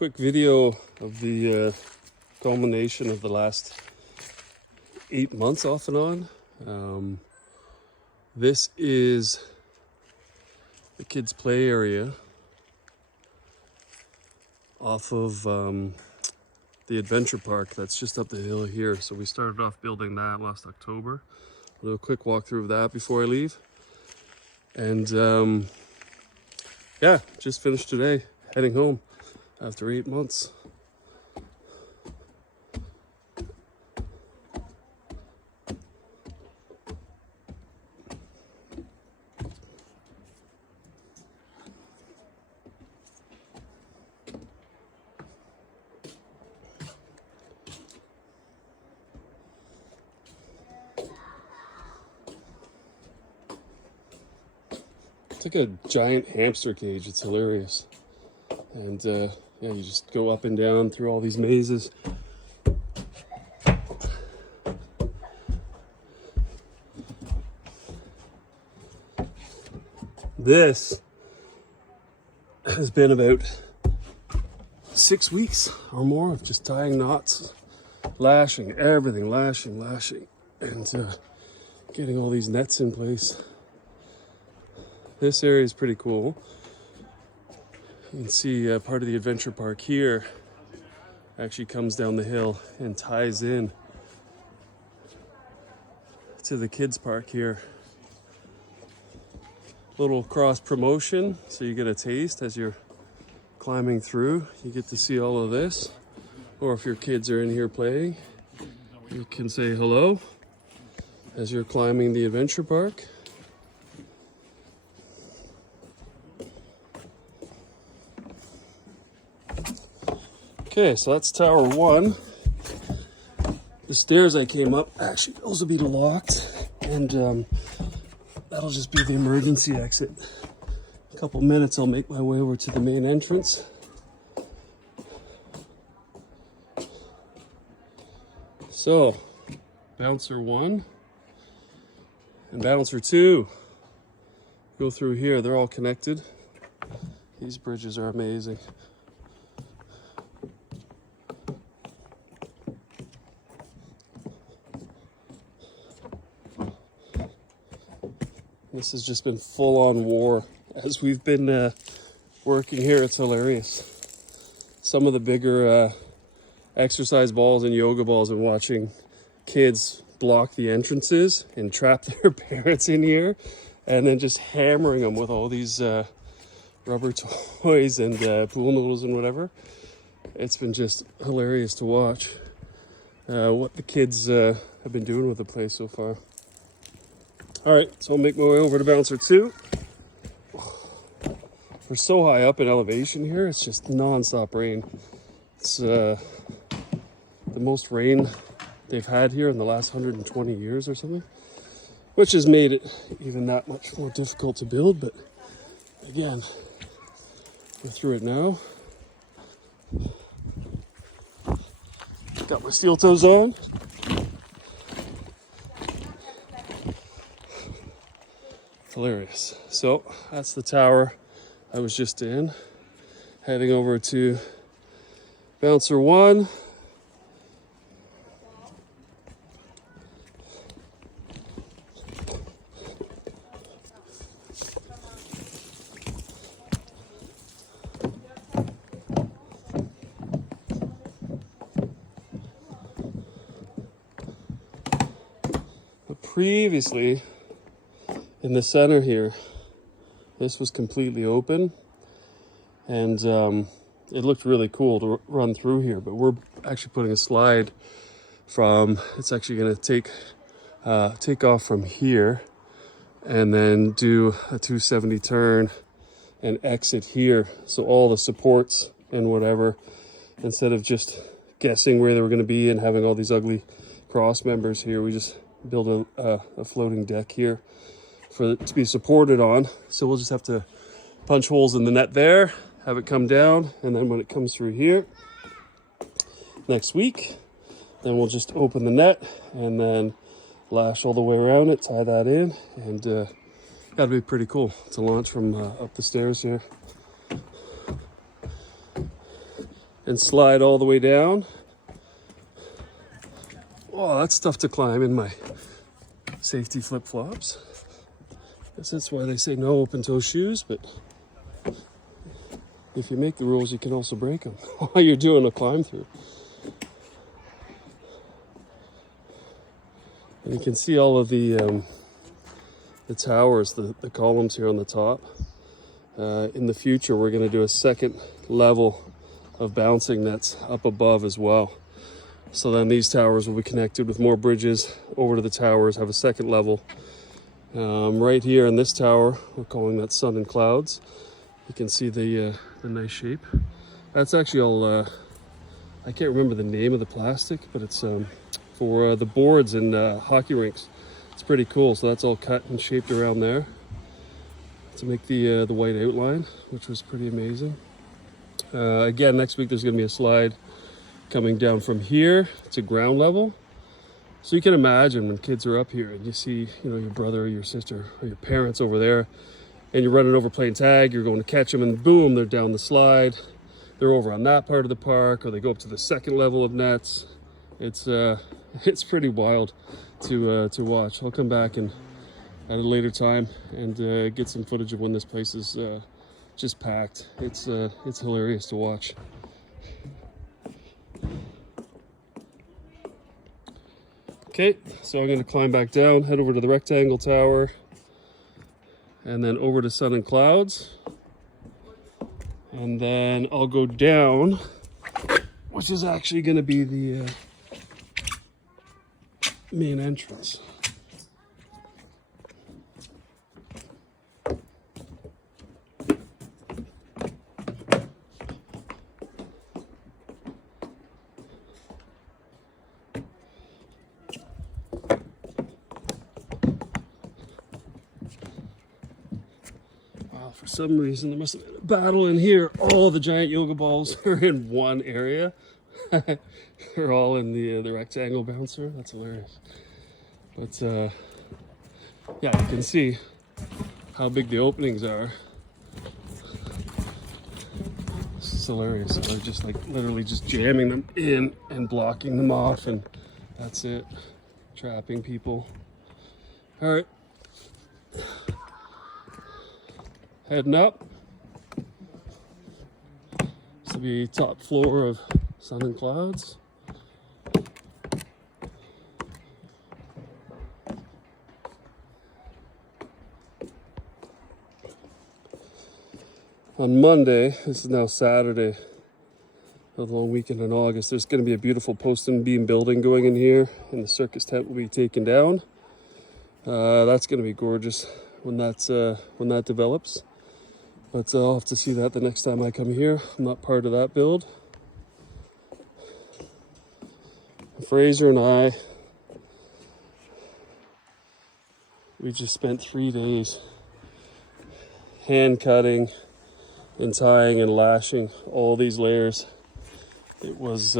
quick video of the culmination of the last 8 months off and on. This is the kids' play area off of the adventure park that's just up the hill here. So we started off building that last October. I'll do a quick walkthrough of that before I leave. And yeah, just finished today, heading home after 8 months. It's like a giant hamster cage. It's hilarious. And yeah, you just go up and down through all these mazes. This has been about 6 weeks or more of just tying knots, lashing, everything, lashing, and getting all these nets in place. This area is pretty cool. You can see part of the adventure park here actually comes down the hill and ties in to the kids park here. Little cross promotion, so you get a taste as you're climbing through. You get to see all of this. Or if your kids are in here playing, you can say hello as you're climbing the adventure park. Okay, so that's tower 1. The stairs I came up, actually those will be locked, and that'll just be the emergency exit. In a couple minutes I'll make my way over to the main entrance. So, bouncer 1 and bouncer 2 go through here. They're all connected. These bridges are amazing. This has just been full-on war as we've been working here. It's hilarious. Some of the bigger exercise balls and yoga balls, and watching kids block the entrances and trap their parents in here, and then just hammering them with all these rubber toys and pool noodles and whatever. It's been just hilarious to watch what the kids have been doing with the place so far. All right, so I'll make my way over to bouncer 2. We're so high up in elevation here, it's just non-stop rain. It's the most rain they've had here in the last 120 years or something, which has made it even that much more difficult to build. But again, we're through it now. Got my steel toes on. Hilarious. So that's the tower I was just in. Heading over to bouncer 1. But previously, in the center here, this was completely open, and it looked really cool to run through here. But we're actually putting a slide from, it's actually going to take off from here and then do a 270 turn and exit here. So all the supports and whatever, instead of just guessing where they were going to be and having all these ugly cross members here, we just build a floating deck here for it to be supported on. So we'll just have to punch holes in the net there, have it come down, and then when it comes through here next week, then we'll just open the net and then lash all the way around it, tie that in, and that'd be pretty cool to launch from up the stairs here. and slide all the way down. Oh, that's tough to climb in my safety flip-flops. Guess that's why they say no open-toe shoes, but if you make the rules, you can also break them while you're doing a climb through. And you can see all of the towers, the columns here on the top. In the future, we're going to do a second level of bouncing nets up above as well. So then these towers will be connected with more bridges over to the towers, have a second level. Right here in this tower, we're calling that sun and clouds. You can see the nice shape. That's actually all, I can't remember the name of the plastic, but it's for the boards in hockey rinks. It's pretty cool. So that's all cut and shaped around there to make the white outline, which was pretty amazing. Again, next week there's going to be a slide coming down from here to ground level. So you can imagine when kids are up here and you see, you know, your brother or your sister or your parents over there, and you're running over playing tag, you're going to catch them, and boom, they're down the slide. They're over on that part of the park, or they go up to the second level of nets. It's pretty wild to watch. I'll come back and at a later time and get some footage of when this place is just packed. It's hilarious to watch. Okay, so I'm going to climb back down, head over to the rectangle tower, and then over to sun and clouds. And then I'll go down, which is actually going to be the main entrance. For some reason, there must have been a battle in here. All the giant yoga balls are in one area. They're all in the rectangle bouncer. That's hilarious. But yeah, you can see how big the openings are. This is hilarious. So they're just like literally just jamming them in and blocking them off, and that's it. Trapping people. All right. Heading up. This will be top floor of sun and clouds. On Monday, this is now Saturday, the long weekend in August, there's going to be a beautiful post and beam building going in here, and the circus tent will be taken down. That's going to be gorgeous when that develops. But I'll have to see that the next time I come here. I'm not part of that build. Fraser and I, we just spent 3 days hand cutting and tying and lashing all these layers. It was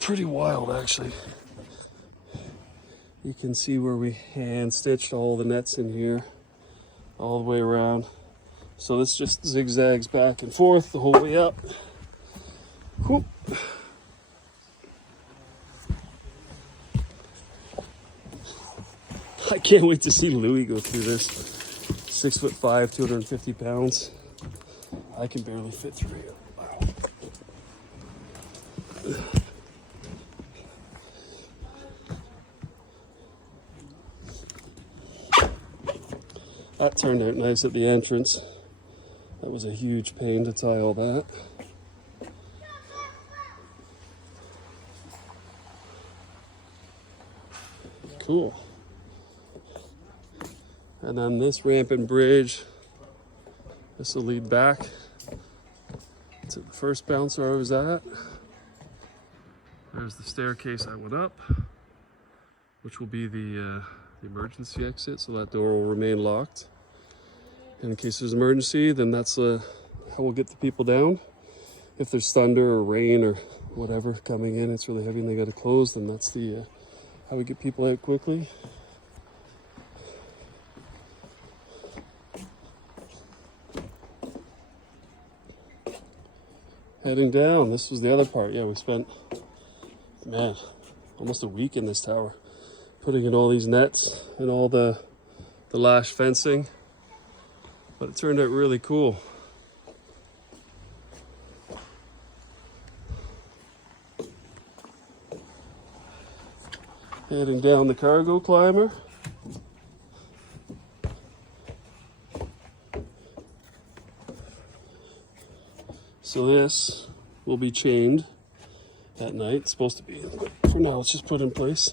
pretty wild, actually. You can see where we hand stitched all the nets in here, all the way around. So this just zigzags back and forth the whole way up. Whoop. I can't wait to see Louis go through this. 6'5", 250 pounds. I can barely fit through here. Wow. That turned out nice at the entrance. That was a huge pain to tie all that. Cool. And then this ramp and bridge, this will lead back to the first bouncer I was at. There's the staircase I went up, which will be the emergency exit, so that door will remain locked. And in case there's an emergency, then that's how we'll get the people down. If there's thunder or rain or whatever coming in, it's really heavy and they got to close, then that's the how we get people out quickly. Heading down. This was the other part. Yeah, we spent, man, almost a week in this tower, putting in all these nets and all the lash fencing. But it turned out really cool. Heading down the cargo climber. So this will be chained at night. It's supposed to be, but for now it's just put in place.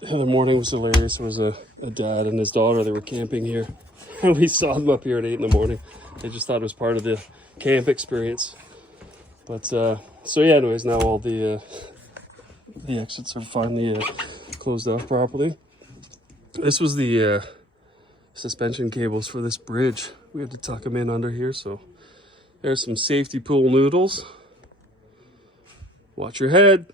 The other morning was hilarious. There was a dad and his daughter, they were camping here. And we saw them up here at 8 in the morning. They just thought it was part of the camp experience. But, so yeah, anyways, now all the exits are finally closed off properly. This was the suspension cables for this bridge. We had to tuck them in under here, so there's some safety pool noodles. Watch your head.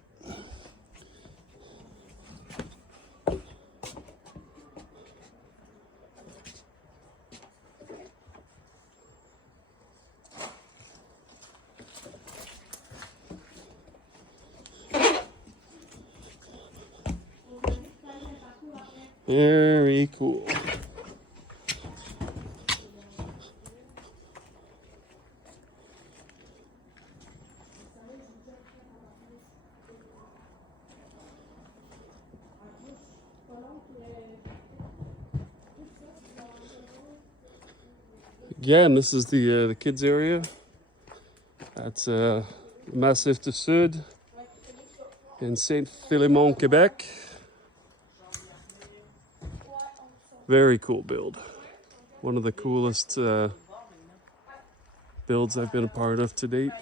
Very cool. Again, this is the kids area at Massif du Sud in Saint-Philémon, Quebec. Very cool build. One of the coolest builds I've been a part of to date.